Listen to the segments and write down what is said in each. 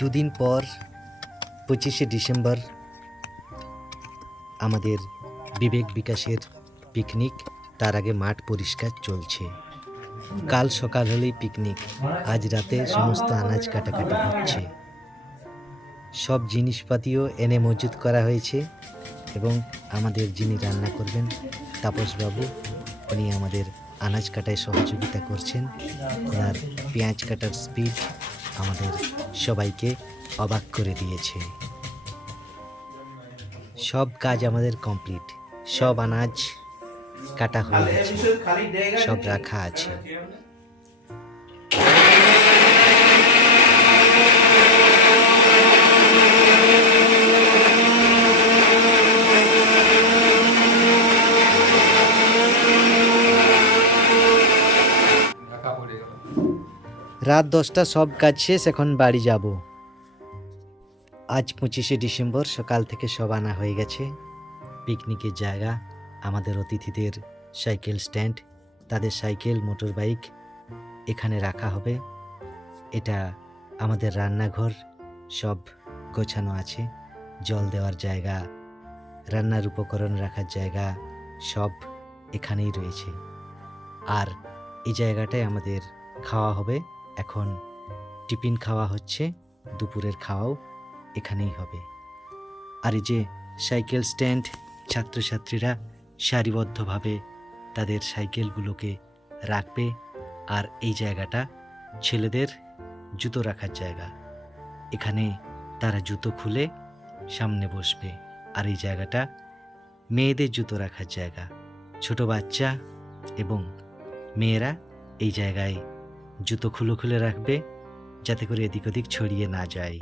দুদিন পর 25শে ডিসেম্বর আমাদের বিবেক বিকাশের পিকনিক। তার আগে মাঠ পরিষ্কার চলছে। কাল সকাল হলেই পিকনিক, আজ রাতে সমস্ত আনাজ কাটাকাটি হচ্ছে। সব জিনিসপাতিও এনে মজুত করা হয়েছে এবং আমাদের যিনি রান্না করবেন তাপসবাবু, উনি আমাদের আনাজ কাটায় সহযোগিতা করছেন। ওনার পেঁয়াজ কাটার স্পিড আমাদের সবাইকে অবাক করে দিয়েছে। সব কাজ আমাদের কমপ্লিট, সব আনাজ কাটা হয়ে গেছে, সব রাখা আছে। রাত 10টা, সব কাজ শেষ, এখন বাড়ি যাব। আজ 25শে ডিসেম্বর, সকাল থেকে সব আনা হয়ে গেছে। পিকনিকের জায়গা, আমাদের অতিথিদের সাইকেল স্ট্যান্ড, তাদের সাইকেল মোটর বাইক এখানে রাখা হবে। এটা আমাদের রান্নাঘর, সব গোছানো আছে। জল দেওয়ার জায়গা, রান্নার উপকরণ রাখার জায়গা সব এখানেই রয়েছে। আর এই জায়গাটায় আমাদের খাওয়া হবে। এখন টিফিন খাওয়া হচ্ছে, দুপুরের খাওয়াও এখানেই হবে। আর এই যে সাইকেল স্ট্যান্ড, ছাত্রছাত্রীরা সারিবদ্ধভাবে তাদের সাইকেলগুলোকে রাখবে। আর এই জায়গাটা ছেলেদের জুতো রাখার জায়গা, এখানে তারা জুতো খুলে সামনে বসবে। আর এই জায়গাটা মেয়েদের জুতো রাখার জায়গা, ছোট বাচ্চা এবং মেয়েরা এই জায়গায় জুতো খুলে খুলে রাখবে, যাতে করে এদিক ওদিক ছড়িয়ে না যায়।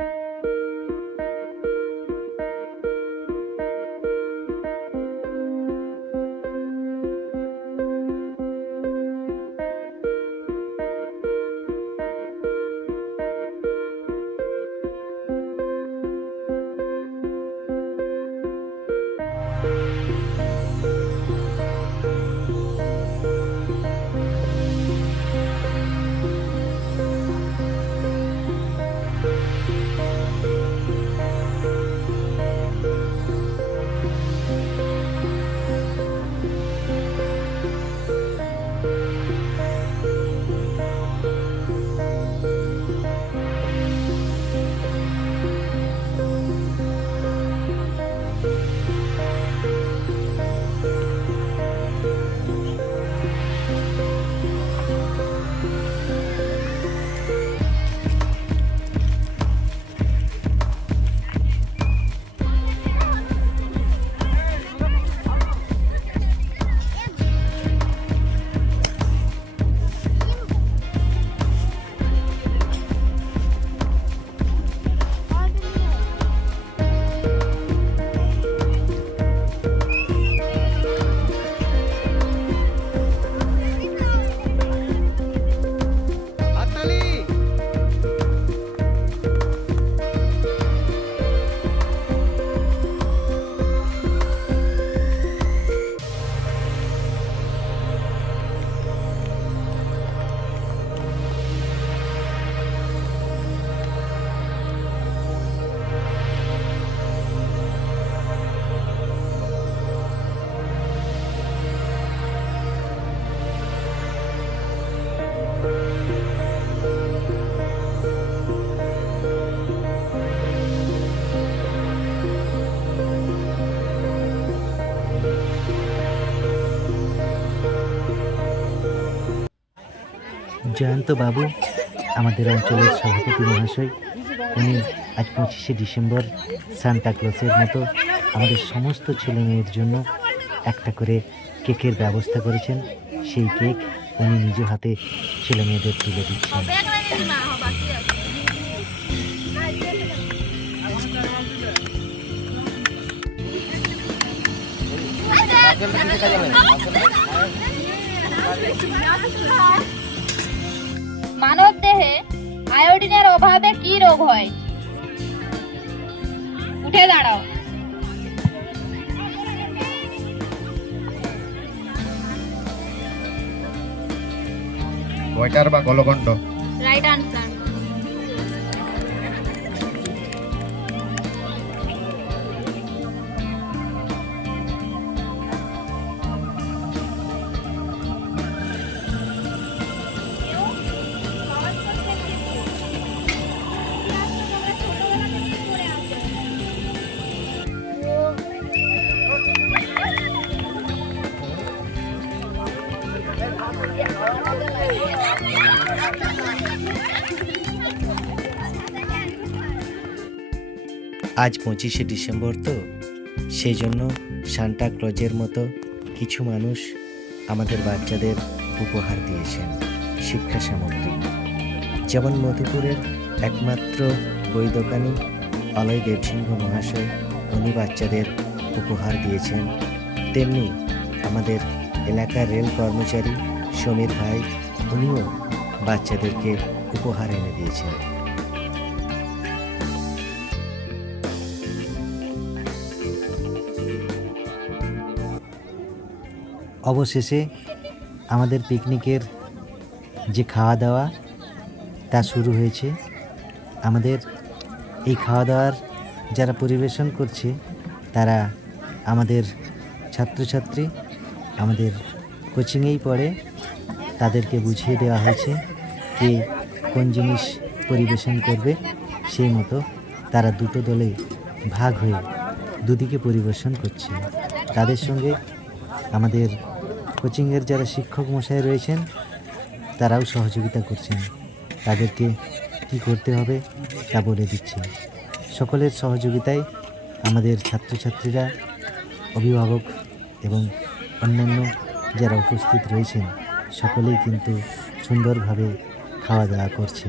জয়ন্ত বাবু, আমাদের অঞ্চলের সভাপতি মহাশয়, উনি আজ 25শে ডিসেম্বর সান্তা ক্লসের মতো আমাদের সমস্ত ছেলে মেয়ের জন্য একটা করে কেকের ব্যবস্থা করেছেন। সেই কেক উনি নিজ হাতে ছেলে মেয়েদের তুলে দিচ্ছেন। মানব দেহে আয়োডিনের অভাবে কি রোগ হয়? উঠে দাঁড়াও। গোইটার বা গলগণ্ড। Right answer. আজ 25শে ডিসেম্বর তো, সেই জন্য সান্টা ক্লজের মতো কিছু মানুষ আমাদের বাচ্চাদের উপহার দিয়েছেন শিক্ষা সামগ্রী। যেমন মধুপুরের একমাত্র বই দোকানি অলয় দেবসিংহ মহাশয়, উনি বাচ্চাদের উপহার দিয়েছেন। তেমনি আমাদের এলাকার রেল কর্মচারী সমীর ভাই, উনিও বাচ্চাদেরকে উপহার এনে দিয়েছেন। অবশেষে আমাদের পিকনিকের যে খাওয়া দাওয়া তা শুরু হয়েছে। আমাদের এই খাওয়া দাওয়ার যারা পরিবেশন করছে তারা আমাদের ছাত্রছাত্রী, আমাদের কোচিংয়েই পড়ে। তাদেরকে বুঝিয়ে দেওয়া হয়েছে কে কোন জিনিস পরিবেশন করবে, সেই মতো তারা দুটো দলে ভাগ হয়ে দুদিকে পরিবেশন করছে। তাদের সঙ্গে আমাদের কোচিংয়ের যারা শিক্ষক মশাই রয়েছেন তারাও সহযোগিতা করছেন, তাদেরকে কি করতে হবে তা বলে দিচ্ছে। সকলের সহযোগিতায় আমাদের ছাত্রছাত্রীরা, অভিভাবক এবং অন্যান্য যারা উপস্থিত রয়েছেন সকলেই কিন্তু সুন্দরভাবে খাওয়া দাওয়া করছে।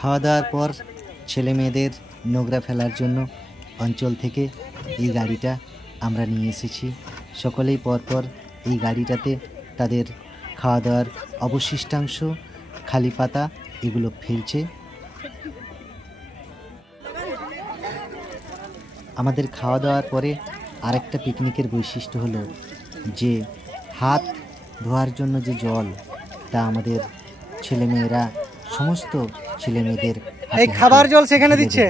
খাওয়া দাওয়ার পর ছেলে মেয়েদের নোংরা ফেলার জন্য অঞ্চল থেকে এই গাড়িটা আমরা নিয়ে এসেছি। সকলেই পরপর এই গাড়িটাতে তাদের খাওয়া দাওয়ার অবশিষ্টাংশ, খালি পাতা এগুলো ফেলছে। আমাদের খাওয়া দাওয়ার পরে আরেকটা পিকনিকের বৈশিষ্ট্য হলো যে হাত ধোয়ার জন্য যে জল, তা আমাদের ছেলেমেয়েরা সমস্ত ছেলেমেয়েদের এই খাবার জল সেখানে দিচ্ছে।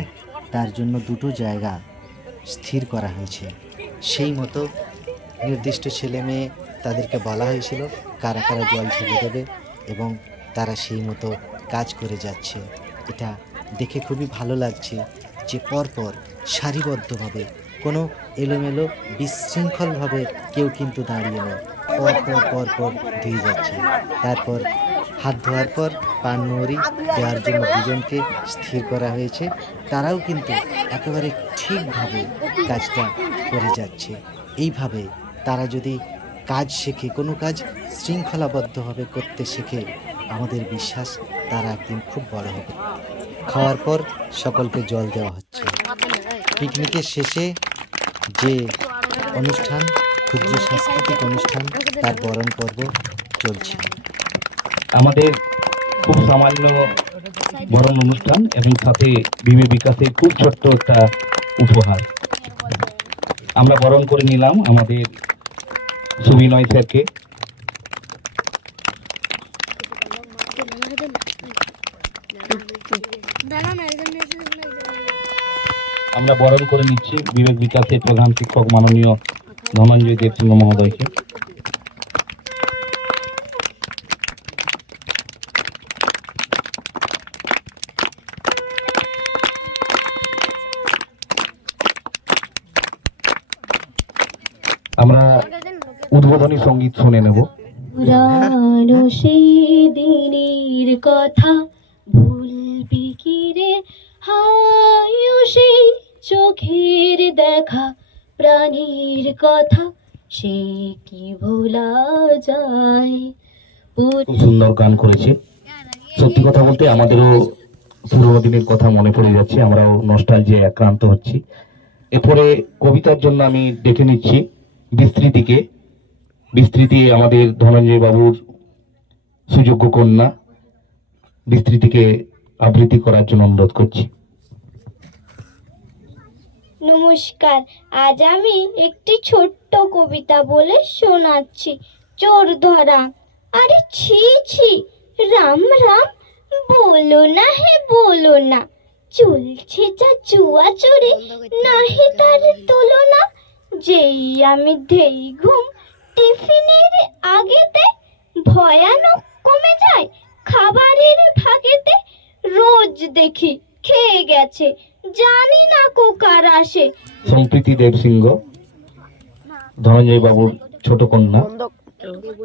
তার জন্য দুটো জায়গা স্থির করা হয়েছে। সেই মতো নির্দিষ্ট ছেলে মেয়ে তাদেরকে বলা হয়েছিল কারা কারা জল ঢেলে দেবে, এবং তারা সেই মতো কাজ করে যাচ্ছে। এটা দেখে খুবই ভালো লাগছে যে পরপর সারিবদ্ধভাবে, কোনো এলোমেলো বিশৃঙ্খলভাবে কেউ কিন্তু দাঁড়িয়ে নেই, পরপর পরপর ধুয়ে যাচ্ছে। তারপর হাত ধোয়ার পর পানমুহুরি দেওয়ার জন্য দুজনকে স্থির করা হয়েছে। তারাও কিন্তু একেবারে ঠিকভাবে কাজটা করে যাচ্ছে। এইভাবে তারা যদি কাজ শেখে, কোনো কাজ শৃঙ্খলাবদ্ধভাবে করতে শেখে, আমাদের বিশ্বাস তারা একদিন খুব বড় হবে। খাওয়ার পর সকলকে জল দেওয়া হচ্ছে। পিকনিকের শেষে যে অনুষ্ঠান, ক্ষুদ্র সাংস্কৃতিক অনুষ্ঠান, তার বরণ পর্ব চলছে। আমাদের খুব সামান্য বরণ অনুষ্ঠান এবং সাথে বিবে বিকাশের খুব ছোট্ট একটা উপহার আমরা বরণ করে নিলাম আমাদের সুবিনয় স্যারকে। আমরা বরণ করে নিচ্ছি বিবেক বিকাশের প্রধান শিক্ষক মাননীয় ধনঞ্জয় দেবসিংহ মহোদয়কে। আমরা উদ্বোধনী সঙ্গীত শুনে নেব। পুরানো সেই দিনের কথা ভুলবি কি রে, হায় ও সেই চোখের দেখা, প্রাণীর কথা সে কি ভোলা যায়। খুব সুন্দর গান করেছে। সত্যি কথা বলতে আমাদেরও পুরোনো দিনের কথা মনে পড়ে যাচ্ছে, আমরাও নস্টালজিয়ায় আক্রান্ত হচ্ছি। এরপরে কবিতার জন্য আমি ডেকে নিচ্ছি বিস্তৃতিকে। বিস্তৃতি আমাদের ধনঞ্জয় বাবুর সুযোগ্য কন্যা, বিস্তৃতিকে আবৃত্তি করার জন্য অনুরোধ করছি। নমস্কার, আজ আমি একটি ছোট্ট কবিতা বলে শোনাচ্ছি। চোর ধরা। আরে ছি ছি, রাম রাম, বলো না হে বলো না, চলছে যা জুয়া চোরে নাহি তার তুলনা। যেই আমি ধেই ঘুম টিফিনের আগেতে, ভয়ানক কমে যায় খাবারের ভাগেতে। রোজ দেখি খেয়ে গেছে, জানি না কোকার আসে। সম্প্রীতি দেব সিংহ, ধনঞ্জয় বাবুর ছোট কন্যা।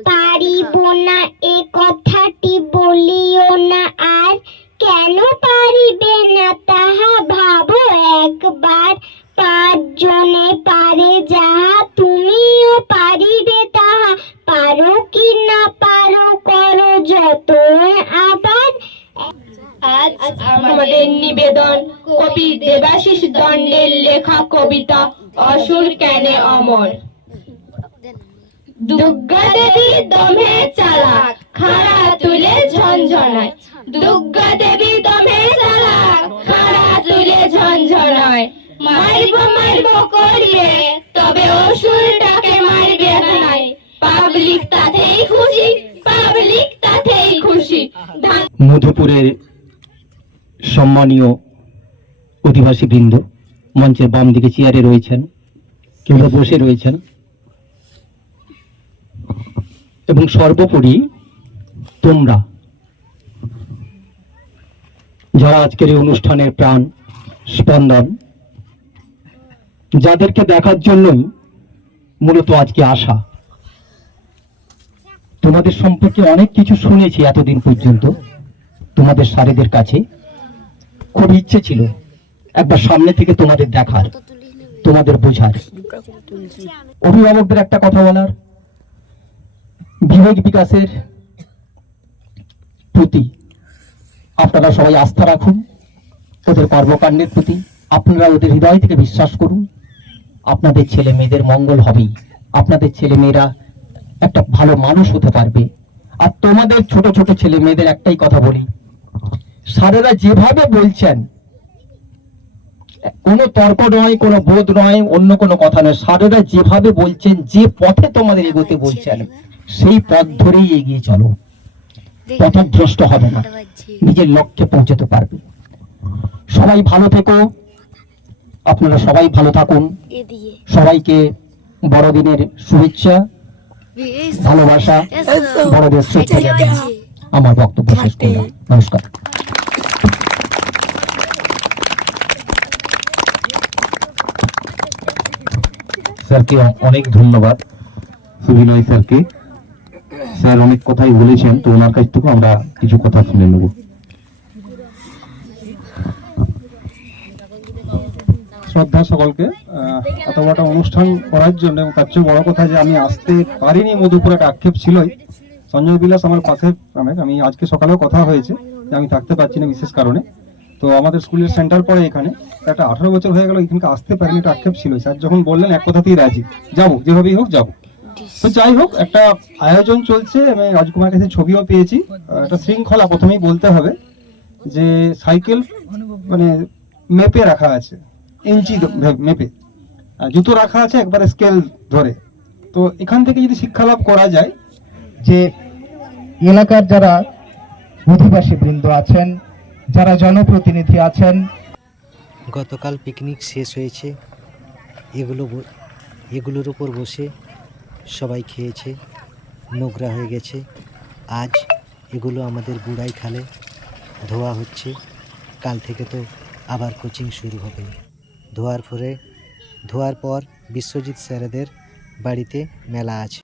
পারিব না এ কথাটি বলিও না আর, কেন পারিবে না তাহা ভাবো একবার। 5 জনে পারে যাহা, তুমিও পারিবে তাহা। পারো কি না পারো, করো যতন আবার। আজ আমাদের নিবেদন কবি দেবাশিস দণ্ডের লেখা কবিতা অসুর কেনে অমর। দুর্গা দেবী দমে চালাক, খাড়া তুলে ঝনঝনায়। দুর্গা দেবী দমে চালাক, খাড়া তুলে ঝনঝনায়। মারবো মারবো করিয়ে, তবে অসুরটাকে মারবে নাই। পাবলিক তাতেই খুশি, পাবলিক তাতেই খুশি। মধুপুরের সম্মানীয় অধিবাসী বৃন্দ, মঞ্চের বাম দিকে চেয়ারে রয়েছেন, কেউ বসে রয়েছেন, এবং সর্বোপরি তোমরা যারা আজকের এই অনুষ্ঠানের প্রাণ স্পন্দন, যাদেরকে দেখার জন্যই মূলত আজকে আসা। তোমাদের সম্পর্কে অনেক কিছু শুনেছি এতদিন পর্যন্ত। তোমাদের স্যারেদের কাছে খুব ইচ্ছে ছিল একবার সামনে থেকে তোমাদের দেখার, তোমাদের বোঝার। অভিভাবকদের একটা কথা বলার, বিবেক বিকাশের প্রতি আপনারা সবাই আস্থা রাখুন, ওদের কর্মকাণ্ডের প্রতি আপনারা ওদের হৃদয় থেকে বিশ্বাস করুন। আপনাদের ছেলে মেয়েদের মঙ্গল হবেই, আপনাদের ছেলে মেয়েরা একটা ভালো মানুষ হতে পারবে। আর তোমাদের ছোট ছোট ছেলে মেয়েদের একটাই কথা বলি, স্যারেরা যেভাবে বলছেন, কোনো তর্ক নয়, কোনো বোধ নয়, অন্য কোনো কথা নয়, স্যারেরা যেভাবে বলছেন, যে পথে তোমাদের এগোতে বলছেন, সেই পথ ধরেই এগিয়ে চলো। পথভ্রষ্ট হবে না, নিজের লক্ষ্যে পৌঁছতে পারবে। সবাই ভালো থেকো, আপনারা সবাই ভালো থাকুন। সবাইকে বড়দিনের শুভেচ্ছা, ভালোবাসা, বড়দের শ্রদ্ধা জানিয়ে আমার বক্তব্য শেষ করলাম। নমস্কার। স্যারকে অনেক ধন্যবাদ, সুবিনয় স্যারকে। স্যার অনেক কথাই বলেছেন, তো ওনার কাছ থেকে আমরা কিছু কথা শুনে নেব। শ্রদ্ধা সকলকে। এত বড় একটা অনুষ্ঠান করার জন্য, এবং তার চেয়ে বড় কথা যে আমি আসতে পারিনি, মধুপুর একটা আক্ষেপ ছিলই। সঞ্জয় বিলাস আমার পাশের গ্রামের, আমি আজকে সকালেও কথা হয়েছে যে আমি থাকতে পারছি না বিশেষ কারণে। তো আমাদের স্কুলের সেন্টার পড়ে এখানে, একটা 18 বছর হয়ে গেল এখানকে আসতে পারিনি, একটা আক্ষেপ ছিল। স্যার যখন বললেন এক কথাতেই রাজি, যাবো, যেভাবেই হোক যাবো। তো যাই হোক, একটা আয়োজন চলছে। আমি রাজকুমার কাছে ছবিও পেয়েছি। একটা শৃঙ্খলা প্রথমেই বলতে হবে, যে সাইকেল মানে মেপে রাখা আছে, ইঞ্চি মেপে, জুতো রাখা আছে একবারে স্কেল ধরে। তো এখান থেকে যদি শিক্ষা লাভ করা যায়, যে এলাকার যারা অধিবাসী বৃন্দ আছেন, যারা জনপ্রতিনিধি আছেন, গতকাল পিকনিক শেষ হয়েছে, এগুলোর উপর বসে সবাই খেয়েছে, নোংরা হয়ে গেছে। আজ এগুলো আমাদের গুড়াই খালে ধোয়া হচ্ছে। কাল থেকে তো আবার কোচিং শুরু হবে। ধোয়ার পর বিশ্বজিৎ স্যারেদের বাড়িতে মেলা আছে।